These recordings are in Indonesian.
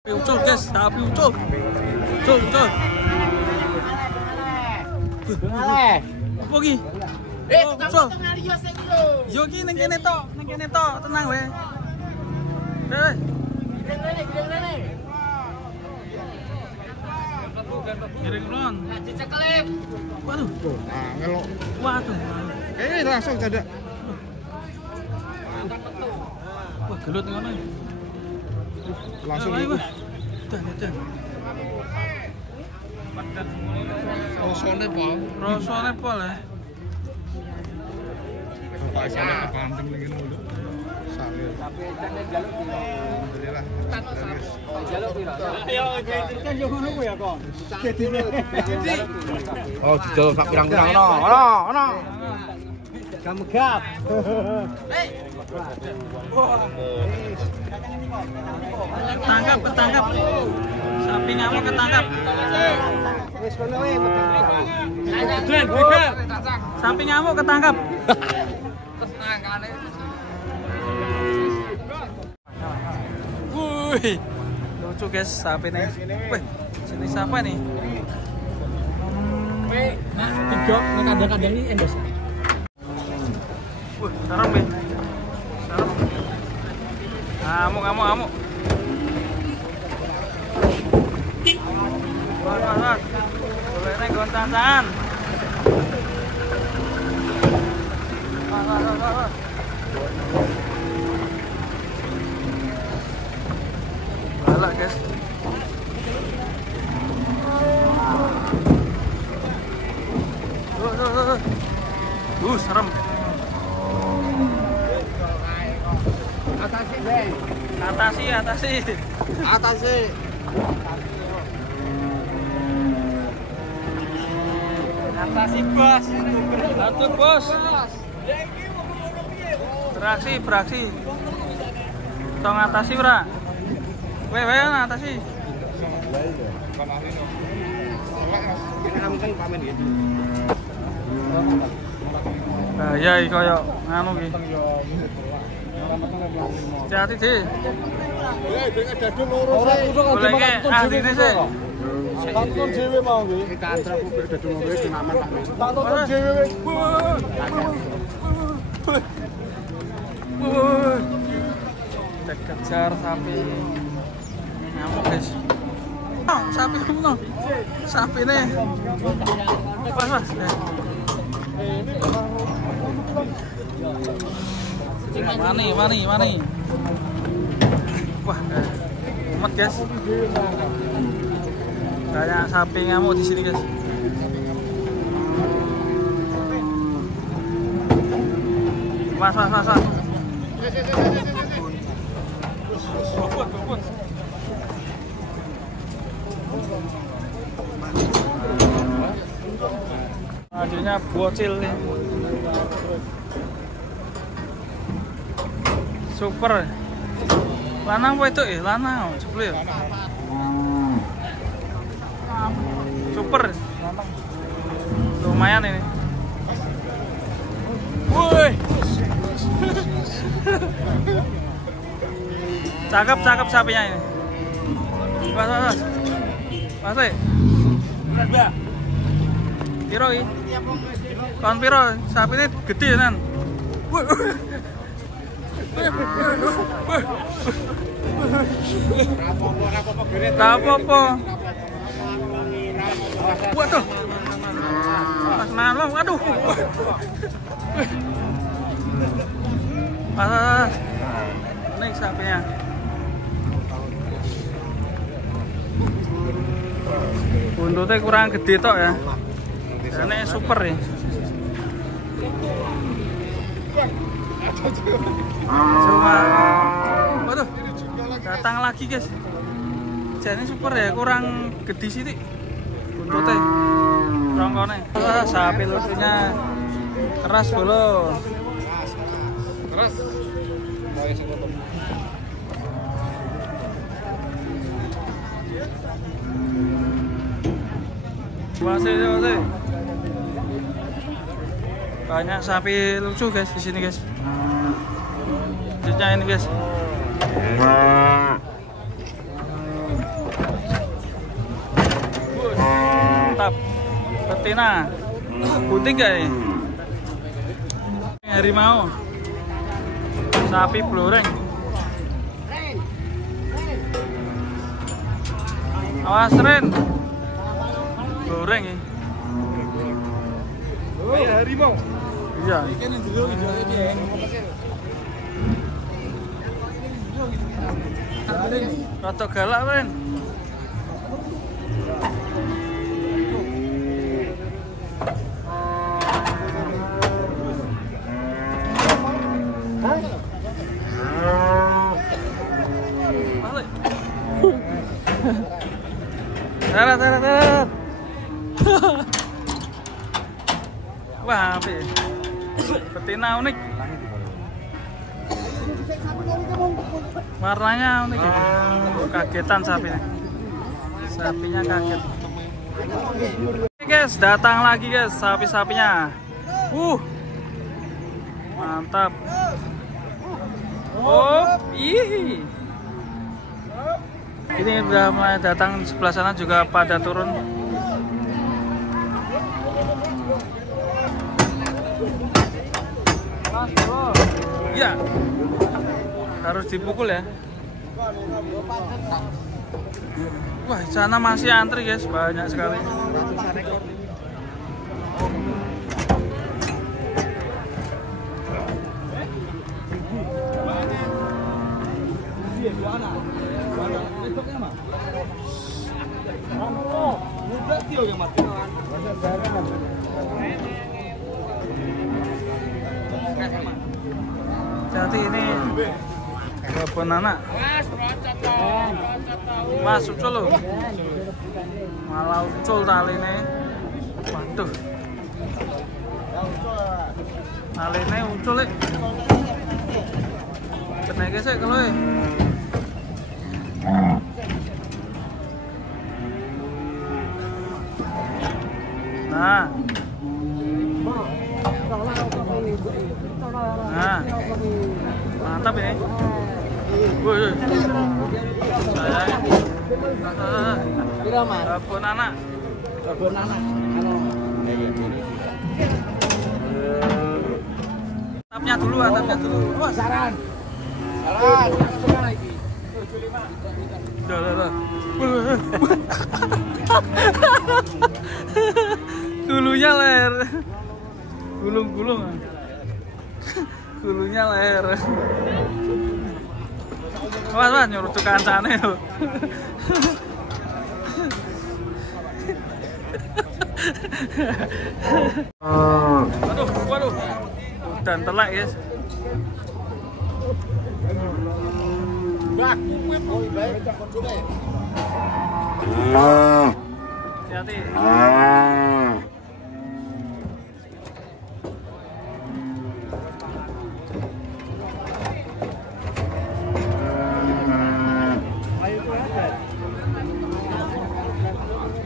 Ucul guys, sapi ucul. Ucul. Apa ki? Oh, ucul. Yo ki ning kene tok, tenang wae. Heh. Giring ron. Dicekelip. Waduh. Nah, ngelok. Waduh. Langsung dadak. Wah, gelut ngono. Langsung ayo. itu. Dan. Rasane pol. Rasane pol ya. Rasane kepanting ning ngene lho. Sambil. Alhamdulillah. Jaluk pira? Ya kan yo ngono ku ya kok. Oh, dijaluk sak pirang-pirang ono. Gamegap. Ketangkap. Sapi ngamuk ketangkap. Wis kono wae. Sapi ngamuk ketangkap. Wuih. Lucu guys sapi nih. Wih, sini siapa nih? Tiga nang kandang-kandang ini endos. Wih, serem nih. Ngamuk. Wah. Boleh nih goncangan. Wah. Galak guys. Serem. Atasi. Atasi bos. Atur bos. Beraksi. Tong atasi bra. Wewe atasi. Nah, ya iki koyo nganu iki. Hati-hati sih. Boleh ke ahline sih. Tangkon dhewe mau iki. Kita antar kubur dadung wae dinaman Pak. Tangkon dhewe. Kejar sapi ngamuk guys. Sapi ngono. Sapine. Pas. Mani. Wah, umat guys. Banyak sapi ngamuk di sini guys. Mas. Bobot. Akhirnya bocil nih. Super. Lanang apa itu? Lanang. Cepet ya. Super. Lumayan ini. Woi. Cakep sapinya ini. Pas. Masih. Piro iki? Kon piro? Sapine gede tenan. Apa-apa. Waduh. Pas malam, waduh. Pas. Nih sapinya. Buntutnya kurang gede tok ya. Ini super ya. Cuma, waduh, datang lagi guys. Jadi super ya, kurang gede sih buntutnya. Rongkone. Sapi lusunya keras bolo. Keras. Masih. Banyak sapi lucu guys di sini guys. Ini guys. betina. Putih gak nih? Harimau. Sapi bloreng. Awas Ren. Bloreng ya. Harimau. Iya. Rada galak Ren. Balik. Tarat. Wah, api. Betina unik. Warnanya unik ya. Kagetan sapinya. Sapinya kaget. Oke guys, datang lagi guys sapi-sapinya. Mantap. Oh, ih. Ini udah mulai datang, sebelah sana juga pada turun. Ya, harus dipukul ya. Wah, sana masih antri guys, banyak sekali. Jadi ini kebun anak. Mas ucul loh. Malah ucul tali ini. Waduh. Tali ini ucul nih. Kenapa sih kalau ini? Nah, mantap ini. Wih, kebun anak. Atapnya dulu. Wah, saran. Udah. Gulunya leher. Gulung. Gulunya leher. Wah, nyuruh tuh kancane loh. Waduh. Dan telak guys. Hati-hati.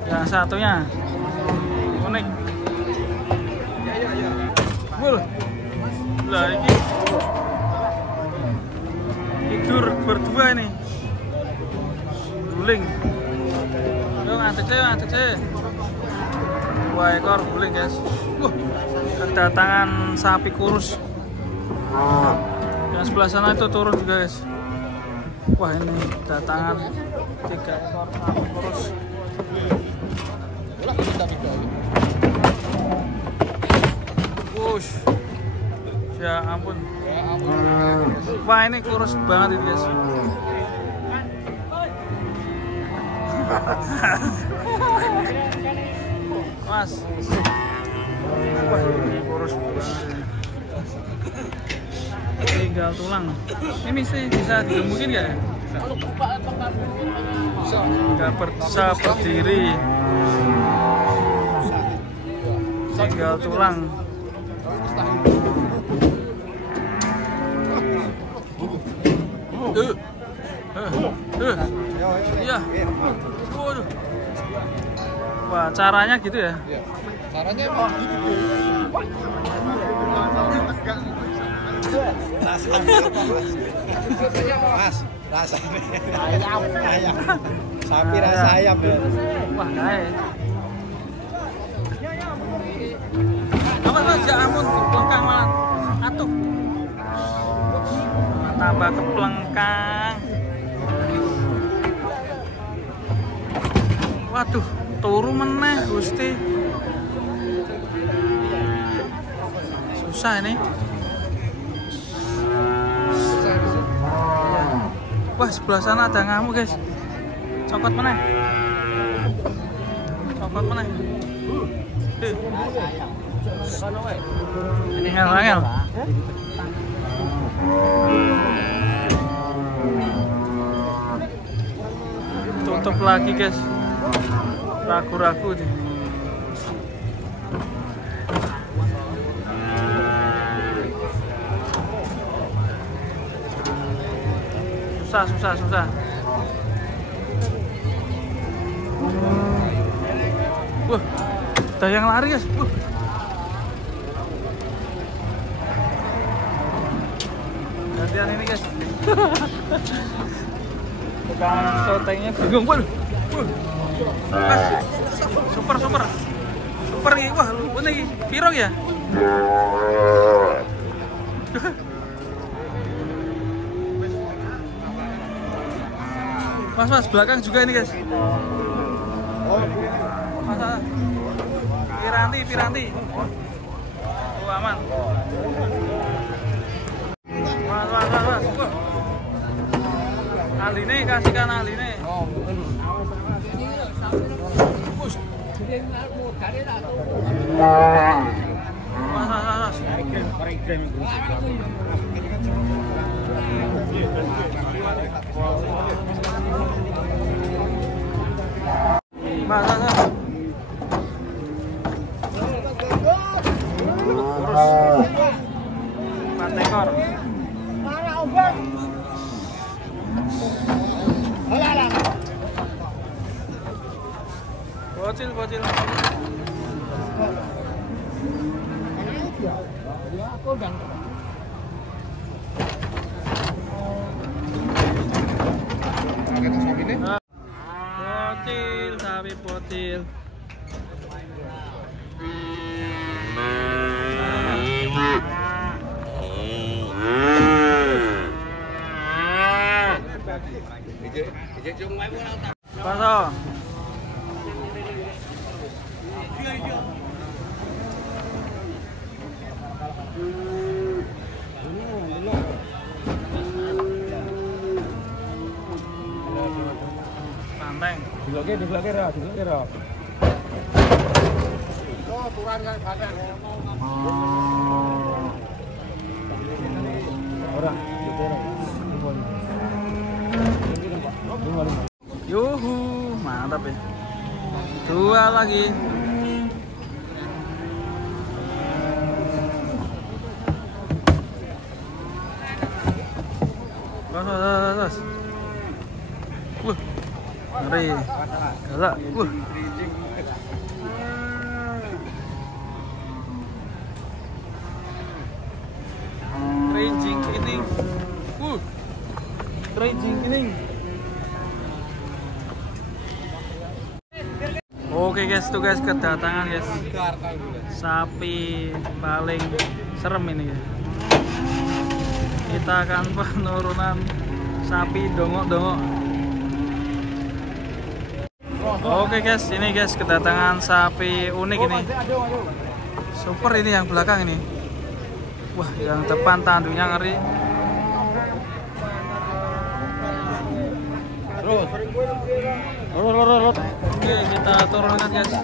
Yang satunya unik. Lah ini tidur berdua ini. Guling. Yuk ngantek sih. 2 ekor guling guys. Kedatangan sapi kurus. Yang sebelah sana itu turun juga guys. Wah, ini kedatangan 3 ekor sapi kurus. Wush. Ya ampun. Wah, ini kurus banget ini guys. Mas. Wah, ini kurus banget. Tinggal tulang. Ini bisa digemukin nggak ya? Nggak bisa berdiri. Tinggal tulang. Iya. Waduh. Wah, caranya gitu ya? Caranya emang gitu. Mas, rasanya ayam. Sapi rasa ayam ya. Wah, kayak. Apa mas? Ya ampun, pelengkang malah. Atuh. Tambah ke pelengkang. Waduh, turu meneh Gusti. Susah ini. Wah, sebelah sana ada ngamuk, guys. Cokot meneh. Cokot meneh. Angel. Tutup lagi, guys. Ragu-ragu nih. Susah. Wah, ada yang lari, guys. Gantian ini, guys. Tukang sotengnya bingung, waduh. Super nih. Wah, lu ini piro ya? Mas, belakang juga ini, guys. Mas, Piranti. Oh, aman. Mas. Aline, kasihkan Aline. Mas. Mas. Urus. 4 ekor. Bocil. Sapi bocil. Pasok. Panteng. Dilake ra. Oh, turun kan panteng. Ora, yuhu, mantap ya. 2 lagi. Terus. Wah, ngeri. Galak. Wah. Ranging ini. Ranging ini. Oke guys, tuh guys kedatangan guys. Sapi paling serem ini ya. Kita akan penurunan sapi dongok-dongok. Oke guys, ini guys kedatangan sapi unik ini. Super ini yang belakang ini. Wah, yang depan tandunya ngeri. Terus. Oke, kita turunkan guys.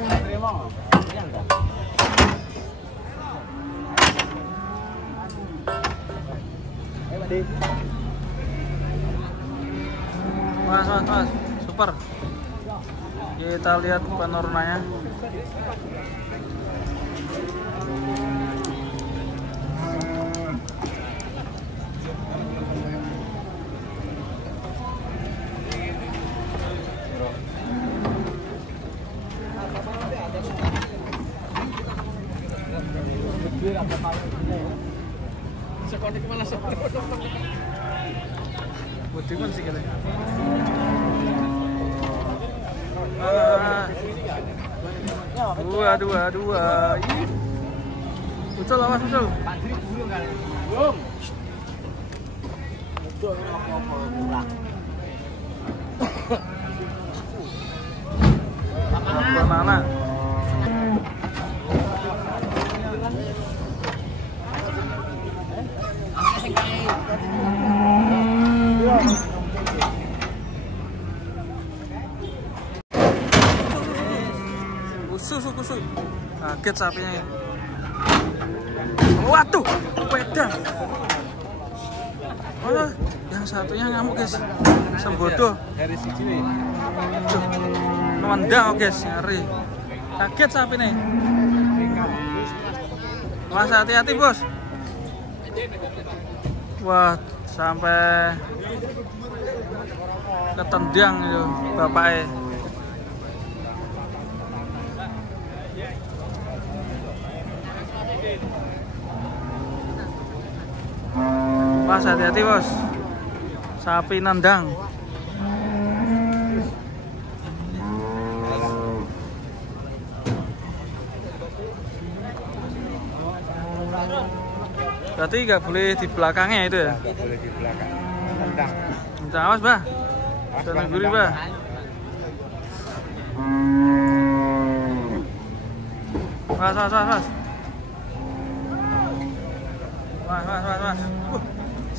Mas, super. Kita lihat penurunannya. Sekolah kemana sekolah? Budiman sih kita. Dua. Muncul, awas muncul. Banana. Kusuk. Kaget sapinya. Waduh, wedang. Oh, yang satunya ngamuk guys. Sembodo. Dari siji nih. Nendang guys, ngeri. Kaget sapi nih. Mas hati-hati bos. Wah, sampai ketendang itu bapaknya. Mas hati-hati bos. Sapi nendang. Berarti nggak boleh di belakangnya itu ya? Nggak boleh di belakang. Tendang. Awas bah. Jangan gurih bah. Was. Was.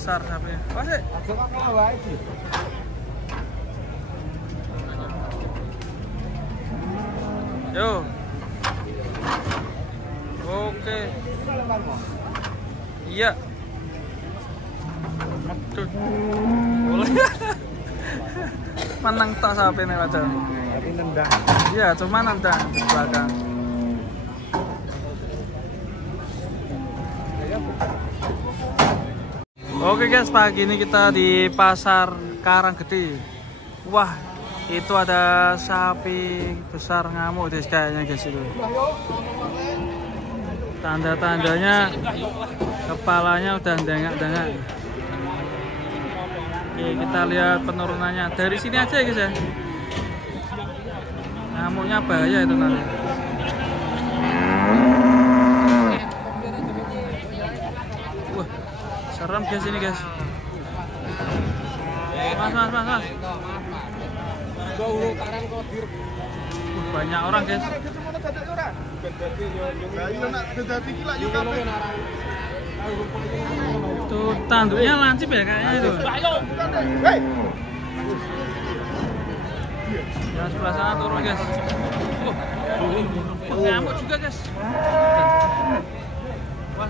Besar sapinya. Masih. Yo. Oke. Iya. Tuh. Boleh. Menang tak sapi nih wajar. Tapi nendang. Iya, cuma nendang di belakang. Oke guys, pagi ini kita di pasar Karanggede. Wah, itu ada sapi besar ngamuk guys kayaknya guys itu. Tanda-tandanya kepalanya udah dengak-dengak. Oke, kita lihat penurunannya dari sini aja ya guys ya. Ngamuknya bahaya itu nanti. Wah, serem guys ini guys. Mas. Banyak orang guys. Tuh tanduknya lancip ya kayaknya itu. Yang sebelah sana turun guys. Ngamuk juga guys. Wah,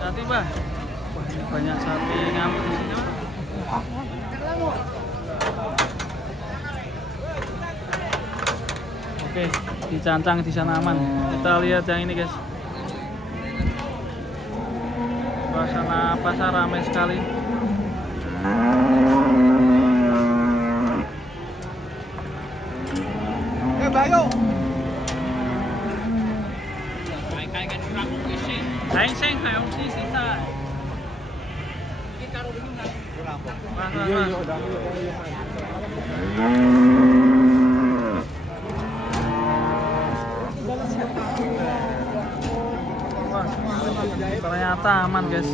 hati bah. Wah, ini banyak sapi ngamuk di sini. Oke, dicancang di sana aman. Kita lihat yang ini guys. Suasana pasar ramai sekali. Bayo. Seng kayak di sini. Ternyata aman guys.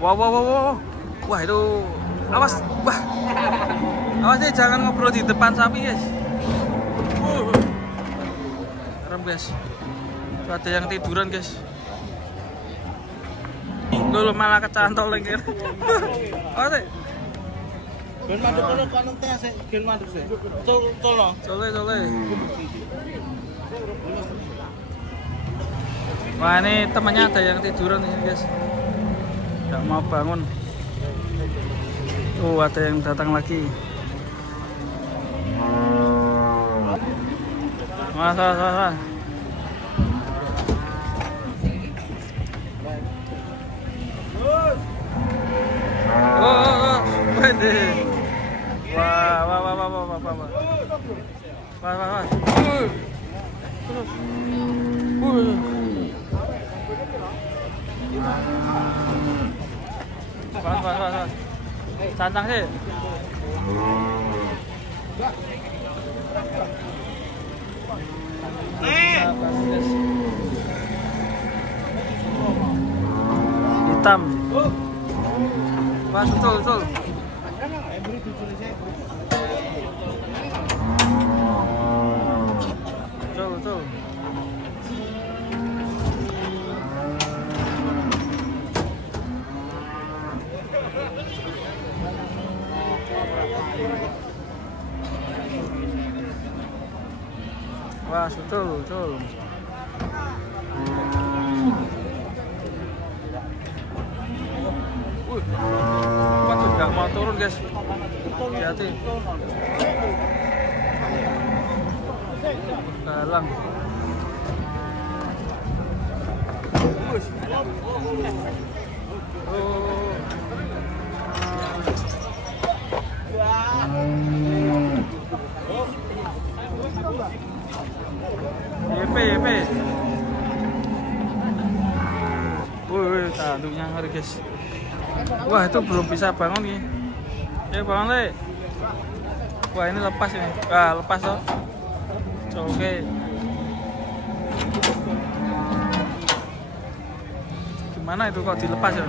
Wow. Wah itu awas, wah. Awas nih jangan ngobrol di depan sapi guys. Serem guys. Tuh, ada yang tiduran guys. Lu malah kecantol lagi. Awas nih. Ben mandek kono kanan teh sik, gen mandek sik. Tolong. Cole. Wah ini temannya ada yang tiduran ini guys. Nggak mau bangun. Oh ada yang datang lagi. Mas. Oh, pede. Wah. Pas. Cancang sih. Hitam. Wah, betul. Betul. Wah, betul. Waduh, nggak mau turun guys. Hati-hati. Galang. YP. Wih, tanduknya ngeri guys. Wah, itu belum bisa bangun nih. Ya bangun Le. Wah, ini lepas ini. Lepas toh. Oke. Gimana itu kok dilepas ya?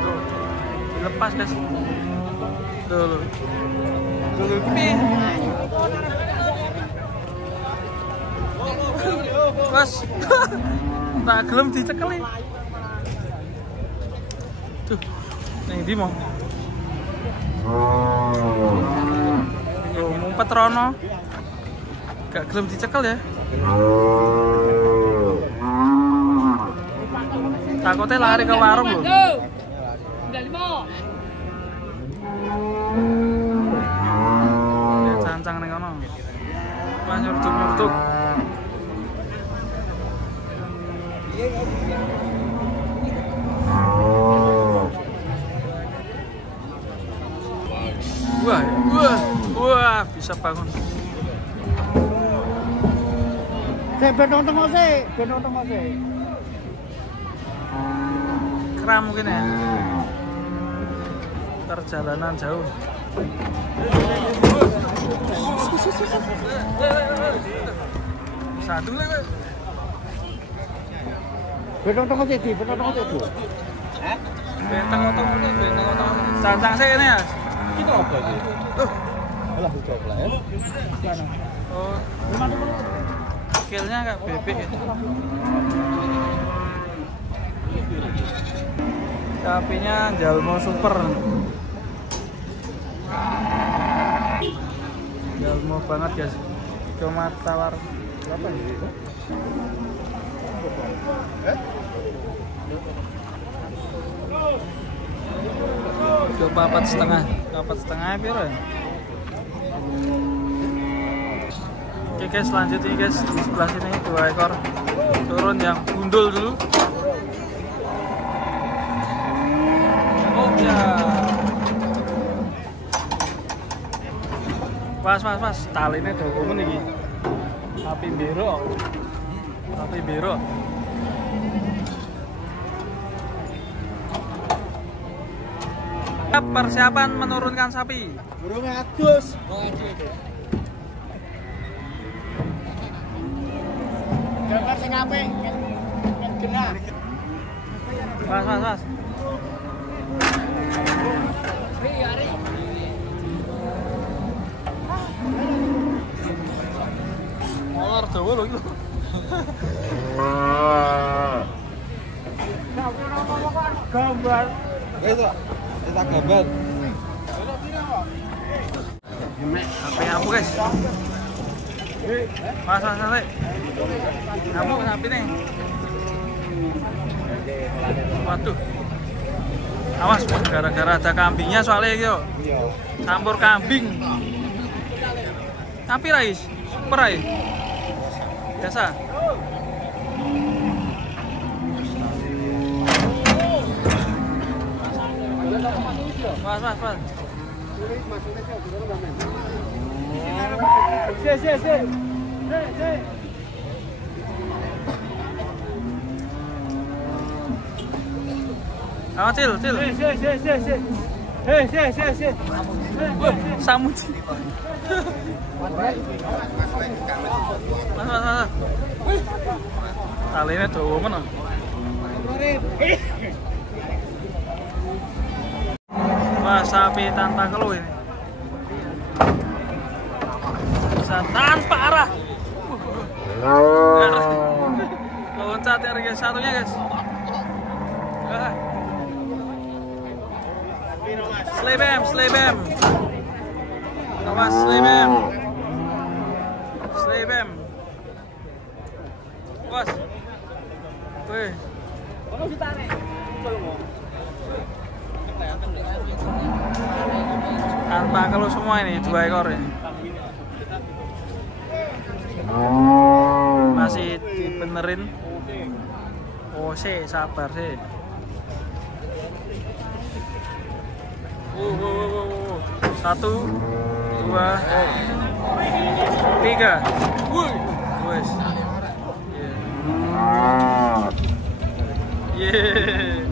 Tuh, dilepas guys. Tuh. Ini. Mas. Tak gelem dicekel nih. Tuh. Ning ndi mau? Yo ngumpet rono. Gak gelem dicekel ya. Takutnya lari ke warung loh. Cancang ning kono. Mas nyurtuk. Wah, bisa bangun. Benong sih. Kram mungkin ya. Perjalanan jauh. Satu lagi. Benong sih. Bentang otot. Cancang sih ini ya. Itu apa ini? Alah, coba ya. Oh, skillnya kayak bebek ya. Sapinya Jalmo Super. Jalmo banget guys. Cuma tawar berapa ini? 4,5 piro ya? Oke guys, selanjutnya guys, di sebelah sini 2 ekor turun yang gundul dulu. Oh ya. Mas, taline dokumen iki. Sapi biru. Persiapan menurunkan sapi. Burung adus. Gambar sing apik. Genah. Mas. Ari. Molor dawa lho iki. Gambar. Itu. Kita gambar. Apa kamu guys? Mas. Kamu sapi nih. Waduh. Awas gara-gara ada kambingnya soalnya yo. Campur kambing. Tapi Rais, super Rais. Biasa. Mas. Si. Awas, Cil. Si. Wah, samut. Mas. Talinya tuh mana? Wah, sapi tanpa keluh ini. Bisa tanpa arah. Loncat ya guys, satunya guys. Slay bam. Awas slay bam. Bos. Wih. Tanpa kalau semua ini 2 ekor ya. Masih dibenerin. Oh sih, sabar sih. 1, 2, 3. Wes. Yeah.